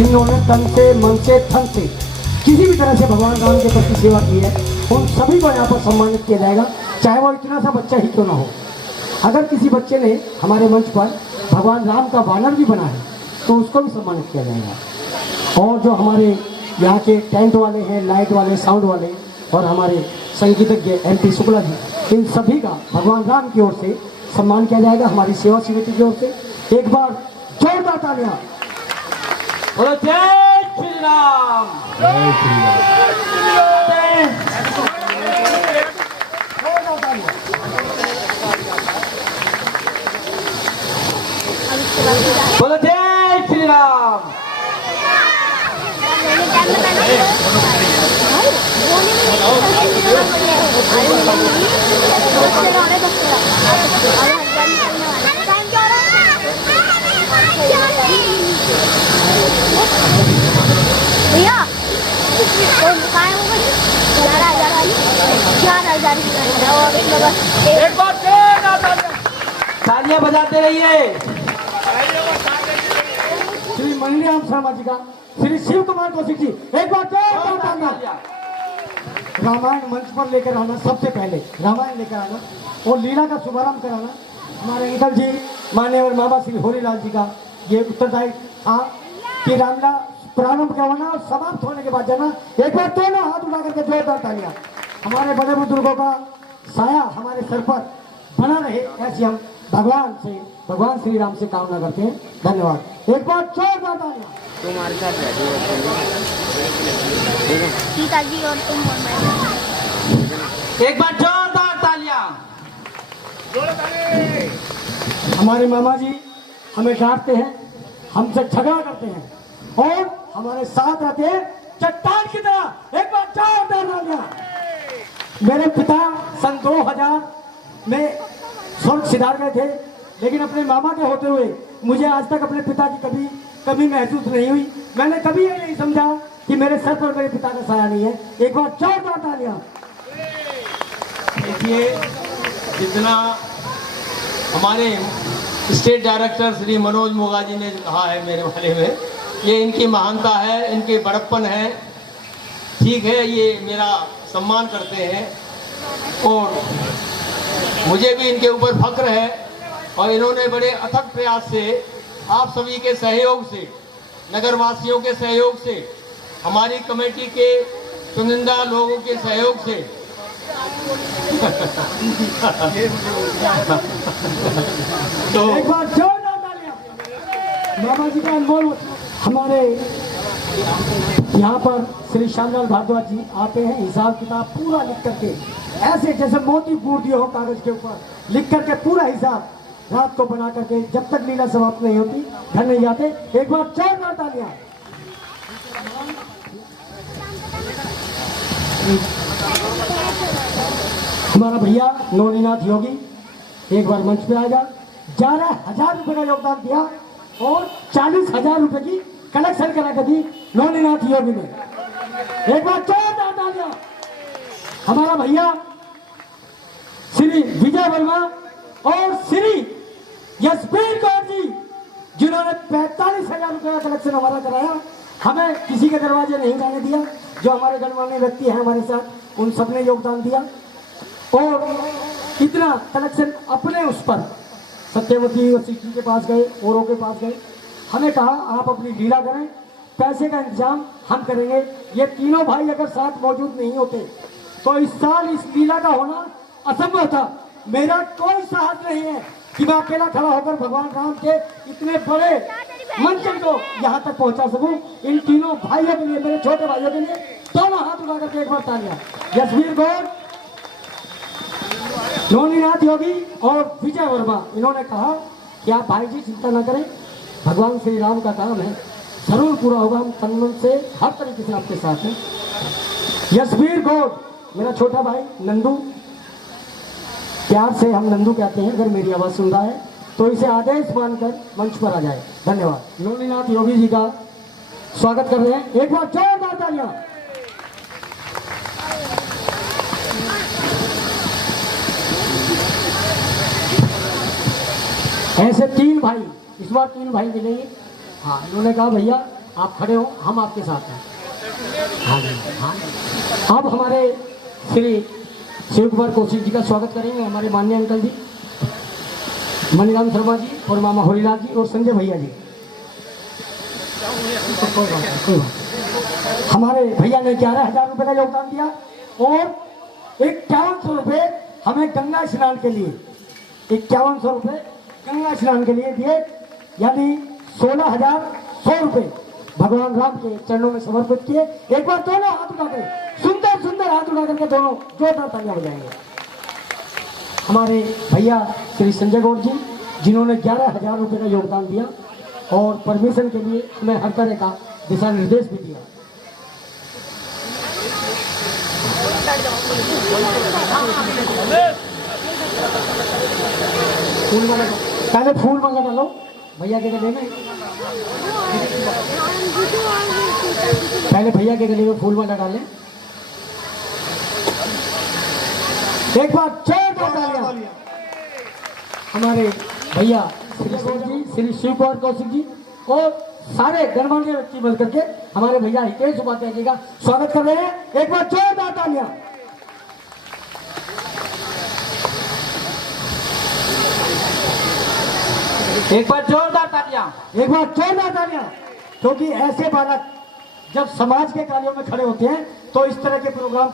जिन्होंने तन से, मन से, धन से किसी भी तरह से भगवान राम के प्रति सेवा की है, उन सभी को यहाँ पर सम्मानित किया जाएगा, चाहे वो इतना सा बच्चा ही क्यों ना हो। अगर किसी बच्चे ने हमारे मंच पर भगवान राम का बैनर भी बना है तो उसको भी सम्मानित किया जाएगा। और जो हमारे यहाँ के टेंट वाले हैं, लाइट वाले, साउंड वाले और हमारे संगीतज्ञ MP शुक्ला जी, इन सभी का भगवान राम की ओर से सम्मान किया जाएगा, हमारी सेवा समिति की ओर से। एक बार जोरदार तालियां। बोलो जय श्री राम। जय श्री राम। बोलो जय श्री राम। भैया एक बार तालियां बजाते रहिए। श्री मणिराम शर्मा जी का, श्री शिव कुमार कौशिक जी, एक बार जोरदार तालियां। रामायण मंच पर लेकर आना, सबसे पहले रामायण लेकर आना और लीला का शुभारंभ कराना हमारे अंकल जी मान्यवर बाबा श्री होरीलाल जी का ये उत्तरदायी था कि रामलीला प्रारंभ करवाना और समाप्त होने के बाद जाना। एक बार दोनों हाथ उठा करके जोरदार तालियां। हमारे बड़े बुजुर्गों का साया हमारे सर पर बना रहे, ऐसी हम भगवान से, भगवान श्री राम से कामना करते हैं। धन्यवाद। एक बार जोरदार तालियां। तुम्हारे साथ सीताजी और तुम और मैं। एक बार जोरदार तालियां। हमारे मामा जी हमें डांटते हैं, हमसे झगड़ा करते हैं और हमारे साथ रहते हैं चट्टान की तरह। एक बार जोरदार तालियां। मेरे पिता सन 2000 में स्वर्ग सिधार गए थे, लेकिन अपने मामा के होते हुए मुझे आज तक अपने पिता की कभी कभी महसूस नहीं हुई। मैंने कभी ये नहीं समझा कि मेरे सर पर मेरे पिता का साया नहीं है। एक बार जोरदार तालियां। देखिए, जितना हमारे स्टेट डायरेक्टर श्री मनोज मोगा जी ने कहा है मेरे बारे में, ये इनकी महानता है, इनके बड़प्पन है। ठीक है, ये मेरा सम्मान करते हैं और मुझे भी इनके ऊपर फक्र है। और इन्होंने बड़े अथक प्रयास से, आप सभी के सहयोग से, नगरवासियों के सहयोग से, हमारी कमेटी के चुनिंदा लोगों के सहयोग से तो एक बार जोरदार तालियां। बाबा जी का अनमोल। हमारे यहाँ पर श्री श्यामलाल भारद्वाज जी आते हैं, हिसाब किताब पूरा लिख करके, ऐसे जैसे मोती बूट दिए हो कागज के ऊपर, लिख करके पूरा हिसाब रात को बना करके, जब तक लीला समाप्त नहीं होती घर नहीं जाते। एक बार जोरदार तालियां। हमारा भैया नौनीनाथ योगी एक बार मंच पे आएगा। 11,000 रुपए का योगदान दिया और 40,000 रुपए की कलेक्शन करा कर दी नौनीनाथ योगी ने। एक बार जोरदार तालियां। हमारा भैया श्री विजय वर्मा और श्री यशवीर कौर जी, जिन्होंने 45,000 रुपए का कलेक्शन हमारा कराया, हमें किसी के दरवाजे नहीं जाने दिया। जो हमारे गणमान्य व्यक्ति हैं हमारे साथ, उन सबने योगदान दिया और इतना कलेक्शन अपने उस पर सत्यवती यूनिवर्सिटी के पास गए, औरों के पास गए। हमें कहा आप अपनी लीला करें, पैसे का इंतजाम हम करेंगे। ये तीनों भाई अगर साथ मौजूद नहीं होते तो इस साल इस लीला का होना असंभव था। मेरा कोई साहस नहीं है कि मैं अकेला खड़ा होकर भगवान राम के इतने बड़े मंचन को यहाँ तक पहुँचा सकूं। इन तीनों भाइयों के लिए, मेरे छोटे भाइयों के लिए दोनों हाथ उठा करके एक बार तालियां। यशवीर गौर, नौनीनाथ योगी और विजय वर्मा, इन्होंने कहा कि आप भाई जी चिंता न करें, भगवान श्री राम का काम है, जरूर पूरा होगा। हम तन मन से हर तरीके से आपके साथ हैं। यशवीर गौर मेरा छोटा भाई नंदू, प्यार से हम नंदू कहते हैं, अगर मेरी आवाज सुन रहा है तो इसे आदेश मानकर मंच पर आ जाए। धन्यवाद। नौनीनाथ योगी जी का स्वागत कर रहे हैं, एक बार जोरदार तालियां। ऐसे तीन भाई, इस बार तीन भाई मिलेंगे। हाँ, इन्होंने कहा भैया आप खड़े हो, हम आपके साथ हैं। हाँ जी, हाँ। अब हमारे श्री शिव कुमार कौशिक जी का स्वागत करेंगे हमारे माननीय अंकल जी, मणिराम शर्मा जी और मामा होरीलाल जी और संजय भैया जी। कोई बात नहीं, कोई बात। हमारे भैया ने 11,000 रुपये का योगदान दिया और 5100 रुपये हमें गंगा स्नान के लिए, 5100 रुपये गंगा स्नान के लिए दिए, यानी 16,100 रुपये भगवान राम के चरणों में समर्पित किए। एक बार दोनों हाथ उठा कर, सुंदर सुंदर हाथ उठा करके दोनों जोरदार तालियां बजाएंगे। हमारे भैया श्री संजय गौड़ जी, जिन्होंने 11,000 रुपये का योगदान दिया और परमिशन के लिए हमें हर तरह का दिशा निर्देश भी दिया। फूल माला, पहले फूल माला डालो भैया के गले में, पहले भैया के गले में फूल माला डालें। एक बार जोरदार तालियां हमारे भैया श्री गौड़ जी, श्री शिव कुमार कौशिक जी और सारे गणमान्य व्यक्ति मिल करके हमारे भैया हितेश उपाध्याय जी का स्वागत कर रहे हैं। एक बार जोरदार तालियां। एक बार जोरदार तालियां, एक बार जोरदार तालियां, क्योंकि ऐसे बालक जब समाज के कार्यों में खड़े होते हैं तो इस तरह के प्रोग्राम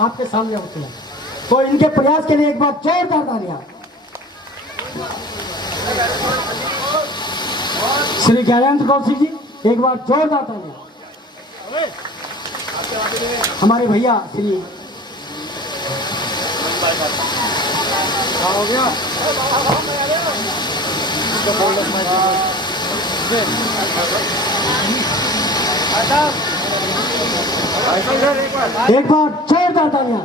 आपके सामने होते हैं, तो इनके प्रयास के लिए एक बार जोरदार तालियां। श्री ज्ञानेंद्र कौशिक जी, एक बार जोरदार तालियां। हमारे भैया श्री एक बार जोरदार तालियां।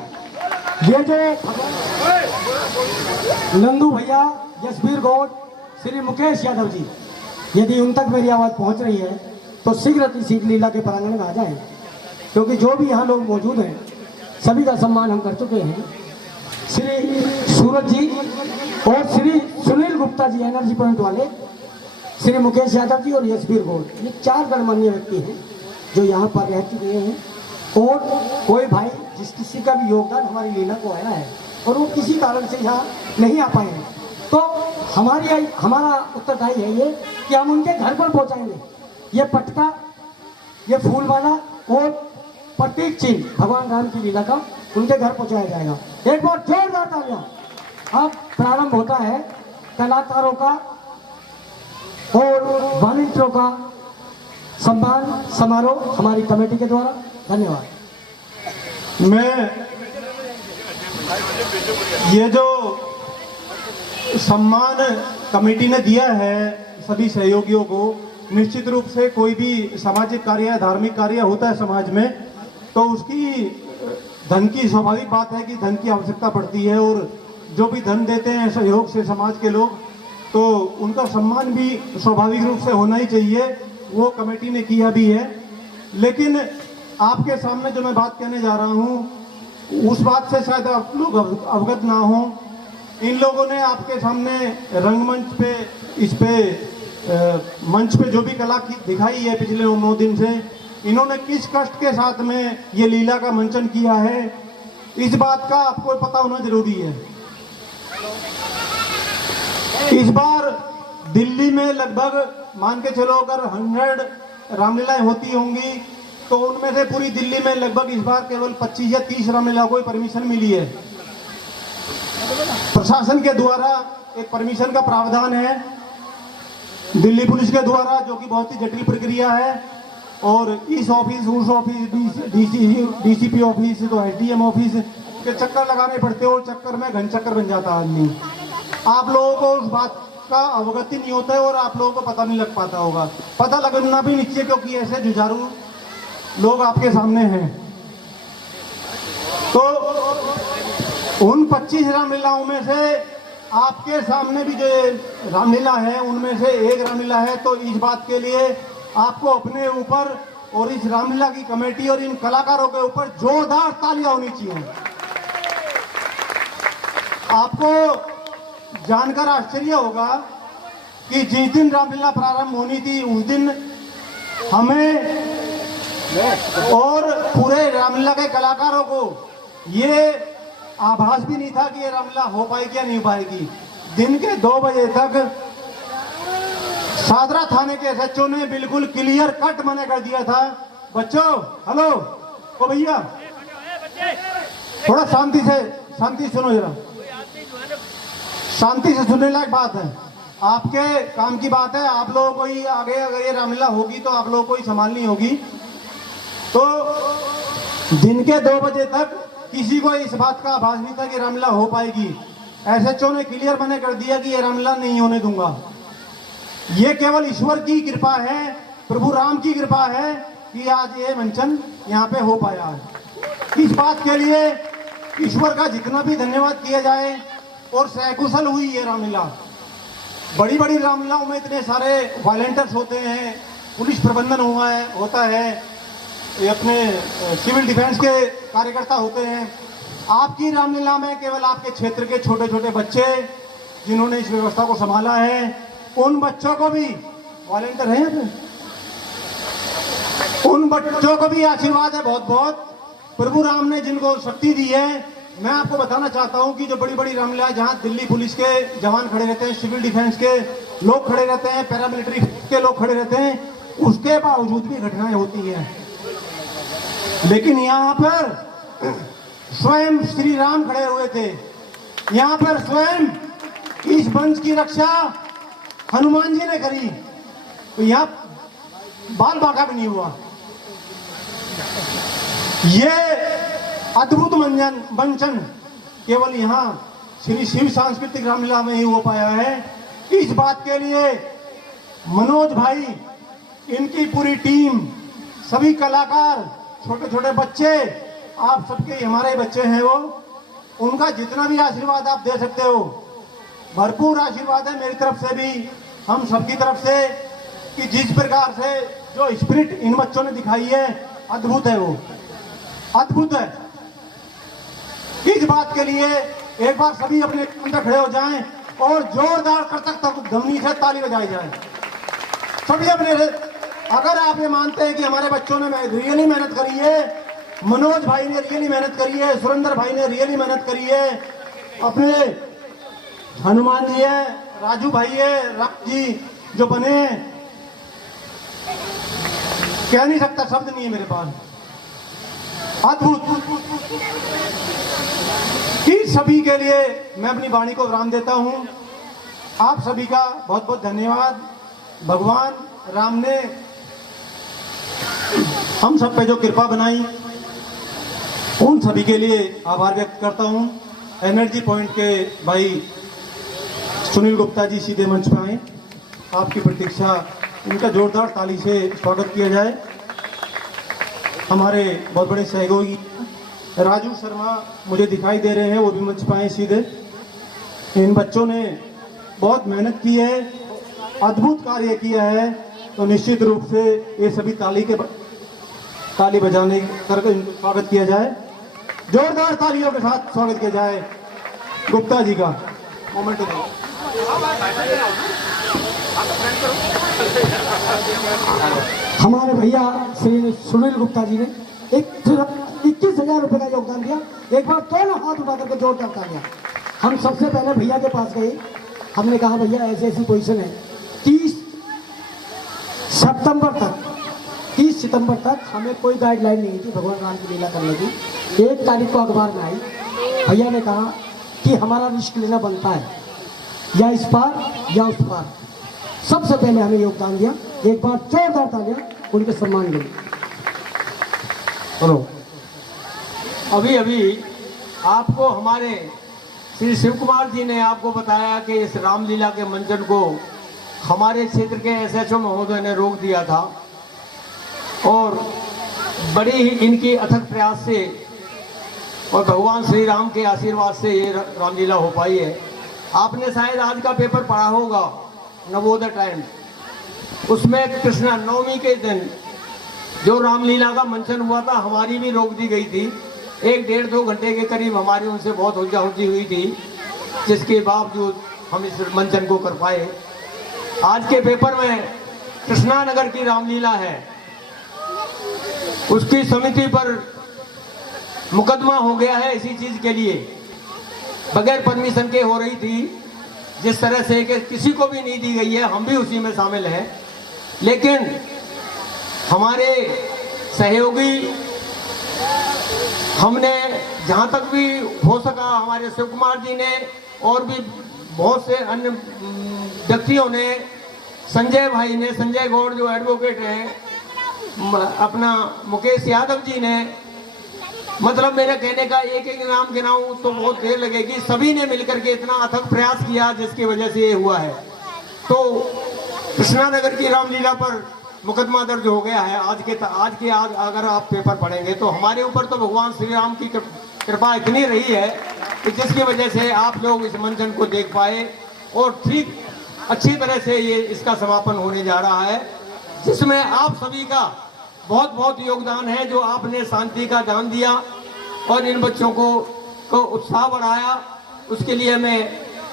ये जो नंदू भैया, जसबीर गौड़, श्री मुकेश यादव जी, यदि उन तक मेरी आवाज पहुंच रही है तो शीघ्र सीख लीला के प्रांगण में आ जाएं, क्योंकि जो भी यहाँ लोग मौजूद हैं सभी का सम्मान हम कर चुके हैं। श्री सूरज जी और श्री सुनील गुप्ता जी, एनर्जी पॉइंट वाले, श्री मुकेश यादव जी और जसबीर गौड़, ये 4 गणमान्य व्यक्ति हैं जो यहाँ पर रह चुके हैं। और कोई भाई जिस किसी का भी योगदान हमारी लीला को आया है और वो किसी कारण से यहाँ नहीं आ पाए हैं, तो हमारा उत्तरदायी है ये कि हम उनके घर पर पहुँचाएंगे ये पटका, ये फूल वाला और प्रतीक चिन्ह भगवान राम की लीला का उनके घर पहुँचाया जाएगा। एक बार जोरदार तालियां। अब प्रारंभ होता है कलाकारों का और वॉलंटियरों का सम्मान समारोह हमारी कमेटी के द्वारा। धन्यवाद। मैं ये जो सम्मान कमेटी ने दिया है सभी सहयोगियों को, निश्चित रूप से कोई भी सामाजिक कार्य या धार्मिक कार्य होता है समाज में तो उसकी धन की स्वाभाविक बात है कि धन की आवश्यकता पड़ती है, और जो भी धन देते हैं सहयोग से समाज के लोग, तो उनका सम्मान भी स्वाभाविक रूप से होना ही चाहिए, वो कमेटी ने किया भी है। लेकिन आपके सामने जो मैं बात कहने जा रहा हूँ उस बात से शायद आप लोग अवगत ना हो। इन लोगों ने आपके सामने रंगमंच पे, इस पे मंच पे जो भी कला दिखाई है पिछले 9 दिन से, इन्होंने किस कष्ट के साथ में ये लीला का मंचन किया है, इस बात का आपको पता होना जरूरी है। इस बार दिल्ली में लगभग मान के चलो अगर 100 रामलीलाएं होती होंगी तो उनमें से पूरी दिल्ली में लगभग इस बार केवल 25 या 30 रामलीला को परमिशन मिली है। प्रशासन के द्वारा एक परमिशन का प्रावधान है दिल्ली पुलिस के द्वारा, जो कि बहुत ही जटिल प्रक्रिया है, और इस ऑफिस उस ऑफिस डीसीपी ऑफिस तो एसडीएम ऑफिस के चक्कर लगाने पड़ते हैं और चक्कर में घन चक्कर बन जाता आदमी। आप लोगों को उस बात का अवगति नहीं होता है और आप लोगों को पता नहीं लग पाता होगा, पता लगना भी नहीं चाहिए, क्योंकि ऐसे जुझारू लोग आपके सामने हैं। तो उन 25 रामलीलाओं में से आपके सामने भी जो रामलीला है उनमें से एक रामलीला है, तो इस बात के लिए आपको अपने ऊपर और इस रामलीला की कमेटी और इन कलाकारों के ऊपर जोरदार तालियां होनी चाहिए। आपको जानकर आश्चर्य होगा कि जिस दिन रामलीला प्रारंभ होनी थी उस दिन हमें और पूरे रामलीला के कलाकारों को ये आभास भी नहीं था कि ये रामलीला हो पाएगी या नहीं हो पाएगी। दिन के 2 बजे तक सादरा थाने के एसएचओ ने बिल्कुल क्लियर कट मना कर दिया था। बच्चों, हेलो, ओ भैया, थोड़ा शांति से सुनो जरा, शांति से सुनने लायक बात है। आपके काम की बात है, आप लोगों को ही आगे अगर ये रामलीला होगी तो आप लोगों को ही संभालनी होगी। तो दिन के 2 बजे तक किसी को इस बात का आभास नहीं था कि रामलीला हो पाएगी। एसएचओ ने क्लियर मना कर दिया कि ये रामलीला नहीं होने दूंगा। ये केवल ईश्वर की कृपा है, प्रभु राम की कृपा है कि आज ये मंचन यहाँ पे हो पाया है। इस बात के लिए ईश्वर का जितना भी धन्यवाद किया जाए। और सकुशल हुई ये रामलीला। बड़ी बड़ी रामलीलाओं में इतने सारे वॉलंटियर्स होते हैं, पुलिस प्रबंधन होता है, ये अपने सिविल डिफेंस के कार्यकर्ता होते हैं। आपकी रामलीला में केवल आपके क्षेत्र के छोटे छोटे बच्चे जिन्होंने इस व्यवस्था को संभाला है, उन बच्चों को भी वॉलंटियर हैं, उन बच्चों को भी आशीर्वाद है बहुत बहुत। प्रभु राम ने जिनको शक्ति दी है, मैं आपको बताना चाहता हूं कि जो बड़ी बड़ी रामलीला जहां दिल्ली पुलिस के जवान खड़े रहते हैं, सिविल डिफेंस के लोग खड़े रहते हैं, पैरामिलिट्री के लोग खड़े रहते हैं, उसके बावजूद भी घटनाएं होती हैं। लेकिन यहाँ पर स्वयं श्री राम खड़े हुए थे। यहाँ पर स्वयं इस वंश की रक्षा हनुमान जी ने करी, तो यहाँ बाल बांका भी नहीं हुआ। ये अद्भुत मंचन केवल यहाँ श्री शिव सांस्कृतिक रामलीला में ही हो पाया है। इस बात के लिए मनोज भाई, इनकी पूरी टीम, सभी कलाकार, छोटे छोटे बच्चे, आप सबके हमारे बच्चे हैं वो, उनका जितना भी आशीर्वाद आप दे सकते हो, भरपूर आशीर्वाद है मेरी तरफ से भी, हम सबकी तरफ से, कि जिस प्रकार से जो स्पिरिट इन बच्चों ने दिखाई है, अद्भुत है, वो अद्भुत है। इस बात के लिए एक बार सभी अपने पे खड़े हो जाएं और जोरदार करतक ध्वनि से ताली बजाई जाए। सभी अपने, अगर आप ये मानते हैं कि हमारे बच्चों ने रियली मेहनत करी है, मनोज भाई ने रियली मेहनत करी है, सुरेंद्र भाई ने रियली मेहनत करी है, अपने हनुमान जी है, राजू भाई है, राम जी जो बने, कह नहीं सकता, शब्द नहीं है मेरे पास, अद्भुत। इस सभी के लिए मैं अपनी वाणी को विराम देता हूं। आप सभी का बहुत बहुत धन्यवाद। भगवान राम ने हम सब पे जो कृपा बनाई, उन सभी के लिए आभार व्यक्त करता हूं। एनर्जी पॉइंट के भाई सुनील गुप्ता जी सीधे मंच पर आए, आपकी प्रतीक्षा, इनका जोरदार ताली से स्वागत किया जाए। हमारे बहुत बड़े सहयोगी राजू शर्मा मुझे दिखाई दे रहे हैं, वो भी मंच पर आए सीधे। इन बच्चों ने बहुत मेहनत की है, अद्भुत कार्य किया है, तो निश्चित रूप से ये सभी ताली बजाने कर इनको स्वागत किया जाए। जोरदार तालियों के साथ स्वागत किया जाए गुप्ता जी का। मोमेंट दो। हमारे भैया श्री सुनील गुप्ता जी ने 21,000 रुपए का योगदान दिया। एक बार दोनों हाथ उठा करके जोरदार तालियां। हम सबसे पहले भैया के पास गए, हमने कहा भैया ऐसी ऐसी पोजीशन है, 30 सितंबर तक हमें कोई गाइडलाइन नहीं थी भगवान राम की लीला करने की। 1 तारीख को अखबार में आई, भैया ने कहा कि हमारा रिस्क लेना बनता है, या इस पार या उस पार। सबसे पहले हमें योगदान दिया। एक बार जोरदार तालियां उनके सम्मान के लिए। हेलो, अभी आपको हमारे श्री शिव कुमार जी ने आपको बताया कि इस रामलीला के मंचन को हमारे क्षेत्र के एसएचओ महोदय ने रोक दिया था, और बड़ी ही इनकी अथक प्रयास से और भगवान श्री राम के आशीर्वाद से ये रामलीला हो पाई है। आपने शायद आज का पेपर पढ़ा होगा, नवोदय टाइम्स, उसमें कृष्णा नवमी के दिन जो रामलीला का मंचन हुआ था, हमारी भी रोक दी गई थी। 1-1.5-2 घंटे के करीब हमारी उनसे बहुत हुज्जा-हुज्जी हुई थी, जिसके बावजूद हम इस मंचन को कर पाए। आज के पेपर में कृष्णा नगर की रामलीला है, उसकी समिति पर मुकदमा हो गया है इसी चीज के लिए, बगैर परमिशन के हो रही थी, जिस तरह से कि किसी को भी नहीं दी गई है, हम भी उसी में शामिल हैं। लेकिन हमारे सहयोगी, हमने जहाँ तक भी हो सका, हमारे शिव कुमार जी ने और भी बहुत से अन्य व्यक्तियों ने, संजय भाई ने, संजय गौड़ जो एडवोकेट हैं, अपना मुकेश यादव जी ने, मतलब मेरे कहने का एक एक नाम गिनाऊं तो बहुत देर लगेगी, सभी ने मिलकर के इतना अथक प्रयास किया जिसकी वजह से ये हुआ है। तो कृष्णा नगर की रामलीला पर मुकदमा दर्ज हो गया है। आज अगर आप पेपर पढ़ेंगे तो हमारे ऊपर तो भगवान श्री राम की कृपा इतनी रही है कि जिसकी वजह से आप लोग इस मंचन को देख पाए और ठीक अच्छी तरह से ये इसका समापन होने जा रहा है, जिसमें आप सभी का बहुत बहुत योगदान है, जो आपने शांति का दान दिया और इन बच्चों को उत्साह बढ़ाया। उसके लिए मैं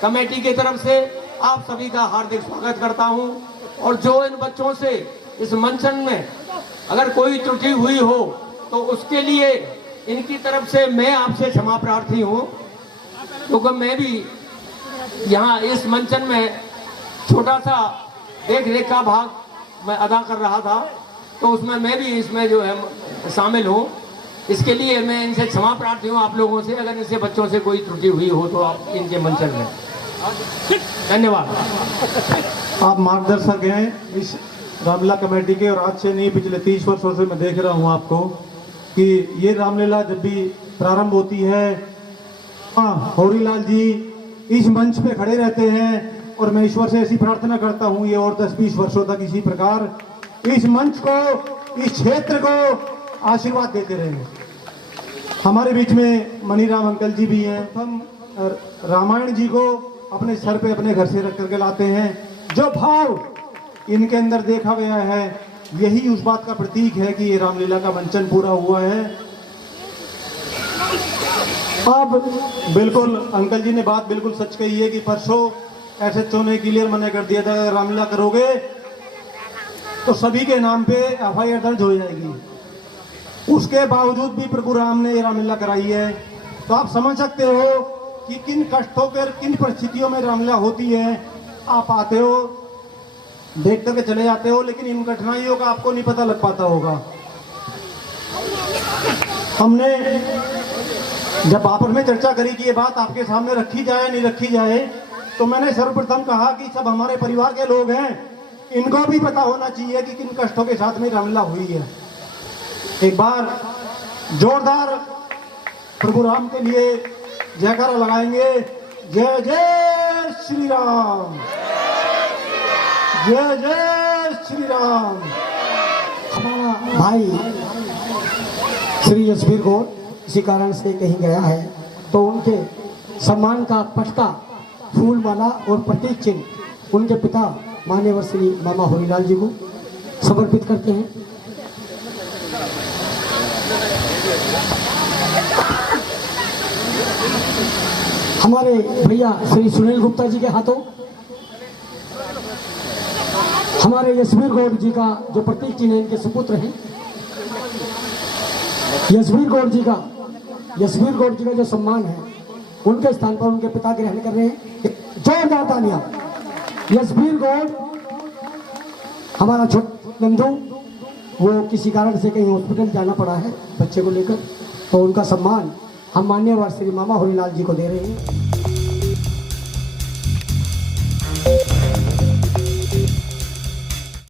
कमेटी की तरफ से आप सभी का हार्दिक स्वागत करता हूं। और जो इन बच्चों से इस मंचन में अगर कोई त्रुटि हुई हो तो उसके लिए इनकी तरफ से मैं आपसे क्षमा प्रार्थी हूं, क्योंकि मैं भी यहाँ इस मंचन में छोटा सा देख रेख का भाग मैं अदा कर रहा था, तो उसमें मैं भी इसमें जो है शामिल हूँ। इसके लिए मैं इनसे क्षमा प्रार्थी हूँ आप लोगों से, अगर इनसे बच्चों से कोई त्रुटि हुई हो तो आप इनके मंचन में। धन्यवाद। आप मार्गदर्शक हैं इस रामलीला कमेटी के, और आज से नहीं पिछले 30 वर्षों से मैं देख रहा हूँ आपको कि ये रामलीला जब भी प्रारंभ होती है, होरीलाल जी इस मंच पे खड़े रहते हैं, और मैं ईश्वर से ऐसी प्रार्थना करता हूँ ये और 10-20 वर्षों तक इसी प्रकार इस मंच को, इस क्षेत्र को आशीर्वाद देते रहेंगे। हमारे बीच में मनीराम अंकल जी भी हैं। हम रामायण जी को अपने सर पे अपने घर से रख करके लाते हैं। जो भाव इनके अंदर देखा गया है यही उस बात का प्रतीक है कि ये रामलीला का मंचन पूरा हुआ है। अब बिल्कुल अंकल जी ने बात बिल्कुल सच कही है कि परसों एसएचओ ने क्लियर मना कर दिया था, अगर रामलीला करोगे तो सभी के नाम पे एफआईआर दर्ज हो जाएगी। उसके बावजूद भी प्रभु राम ने ये रामलीला कराई है। तो आप समझ सकते हो कि किन कष्टों पर, किन परिस्थितियों में रामलीला होती है। आप आते हो, देख करके चले जाते हो, लेकिन इन कठिनाइयों का आपको नहीं पता लग पाता होगा। हमने जब आपस में चर्चा करी कि ये बात आपके सामने रखी जाए नहीं रखी जाए, तो मैंने सर्वप्रथम कहा कि सब हमारे परिवार के लोग हैं, इनको भी पता होना चाहिए कि किन कष्टों के साथ में रामलीला हुई है। एक बार जोरदार प्रभु राम के लिए जयकारा लगाएंगे। जय जय श्री राम, जय जय श्री राम। हमारा भाई श्री यशवीर गौड़ इसी कारण से कहीं गया है, तो उनके सम्मान का पटका, फूल माला और प्रतीक चिन्ह उनके पिता मान्यवर श्री मामा होरीलाल जी को समर्पित करते हैं। हमारे भैया श्री सुनील गुप्ता जी के हाथों हमारे यशवीर गौड़ जी का जो प्रतीक चिन्ह इनके सुपुत्र हैं, यशवीर गौड़ जी का जो सम्मान है उनके स्थान पर उनके पिता ग्रहण कर रहे हैं। जोरदार तालियां। यशवीर गौड़ हमारा छोटा नंदू, वो किसी कारण से कहीं हॉस्पिटल जाना पड़ा है बच्चे को लेकर, तो उनका सम्मान हम मान्यवर श्री मामा होरीलाल जी को दे रहे हैं।